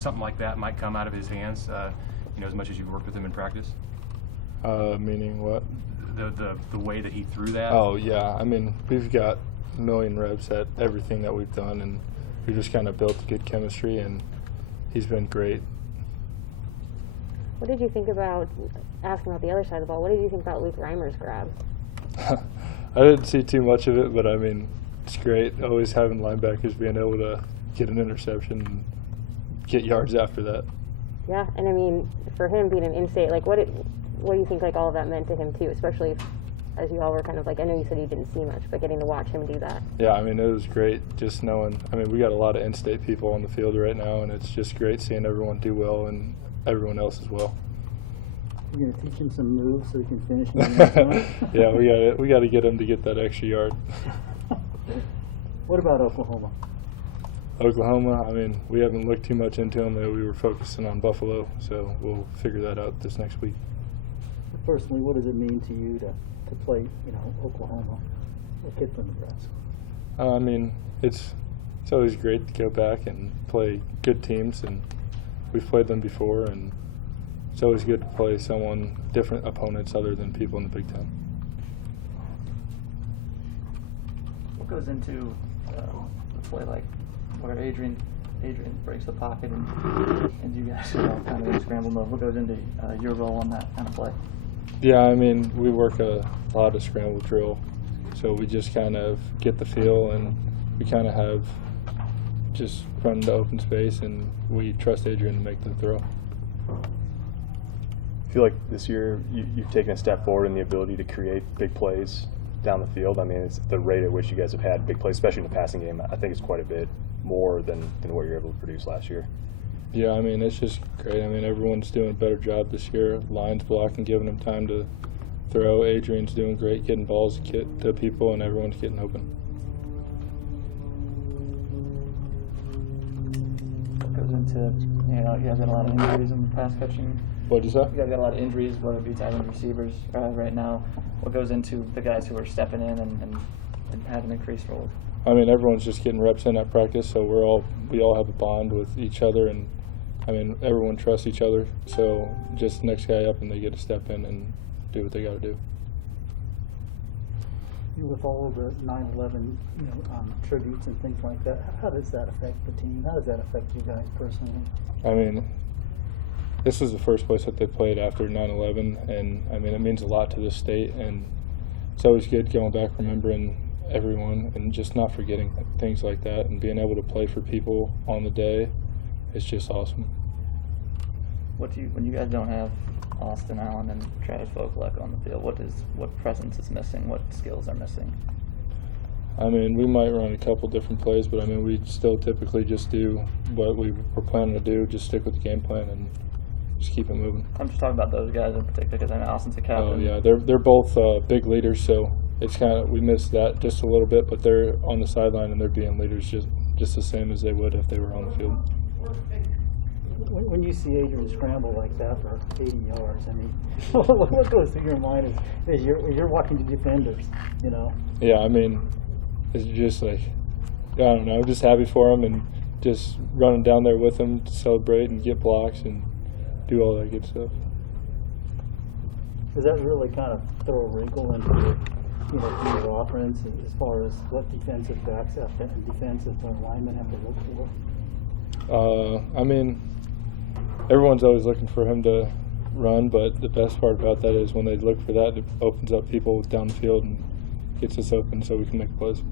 something like that might come out of his hands, as much as you've worked with him in practice? Meaning what? The way that he threw that? Oh, yeah. I mean, we've got a million reps at everything that we've done, and we just kind of built good chemistry, and he's been great. What did you think about, asking about the other side of the ball, what did you think about Luke Reimer's grab? I didn't see too much of it, but I mean, it's great. Always having linebackers being able to get an interception and get yards after that. Yeah, and I mean, for him being an in-state, like, what do you think, like, all of that meant to him too, especially as you all were kind of like, I know you said you didn't see much, but getting to watch him do that. Yeah, I mean, it was great just knowing. I mean, we got a lot of in-state people on the field right now, and it's just great seeing everyone do well and everyone else as well. You're going to teach him some moves so he can finish in the next one? Yeah, we got to get him to get that extra yard. What about Oklahoma? Oklahoma, I mean, we haven't looked too much into them. We were focusing on Buffalo, so we'll figure that out this next week. Personally, what does it mean to you to play, Oklahoma, a kid from Nebraska? I mean, it's always great to go back and play good teams, and we've played them before, and it's always good to play different opponents other than people in the Big Ten. What goes into a play like where Adrian breaks the pocket and you guys kind of in scramble mode? What goes into your role on that kind of play? Yeah, I mean, we work a lot of scramble drill, so we just kind of get the feel, and we kind of have just run into open space, and we trust Adrian to make the throw. I feel like this year you've taken a step forward in the ability to create big plays down the field. I mean, it's the rate at which you guys have had big plays, especially in the passing game. I think it's quite a bit more than what you were able to produce last year. Yeah, I mean, it's just great. I mean, everyone's doing a better job this year. Line's blocking, giving them time to throw. Adrian's doing great, getting balls to people, and everyone's getting open. What goes into, you guys got a lot of injuries in the pass catching. What'd you say? You guys got a lot of injuries, whether it be tight end receivers right now. What goes into the guys who are stepping in and having increased roles? I mean, everyone's just getting reps in at practice, so we all have a bond with each other, and I mean, everyone trusts each other. So just next guy up, and they get to step in and do what they got to do. With all of the 9/11, tributes and things like that, how does that affect the team? How does that affect you guys personally? I mean, this is the first place that they played after 9/11, and I mean, it means a lot to this state, and it's always good going back, remembering everyone, and just not forgetting things like that, and being able to play for people on the day. It's just awesome. When you guys don't have Austin Allen and Travis Vokalek on the field, what presence is missing? What skills are missing? I mean, we might run a couple different plays, but I mean, we still typically just do what we were planning to do, just stick with the game plan and just keep it moving. I'm just talking about those guys in particular because I know Austin's a captain. Oh yeah, they're both big leaders, so it's kind of, we missed that just a little bit, but they're on the sideline and they're being leaders just the same as they would if they were on the field. When you see Adrian scramble like that for 80 yards, I mean, what goes through your mind as you're watching the defenders, Yeah, I mean, it's just like, I don't know, I'm just happy for him and just running down there with him to celebrate and get blocks and do all that good stuff. Does that really kind of throw a wrinkle into your offense as far as what defensive backs have to, and defensive linemen have to look for? I mean, everyone's always looking for him to run, but the best part about that is when they look for that, it opens up people down the field and gets us open so we can make plays.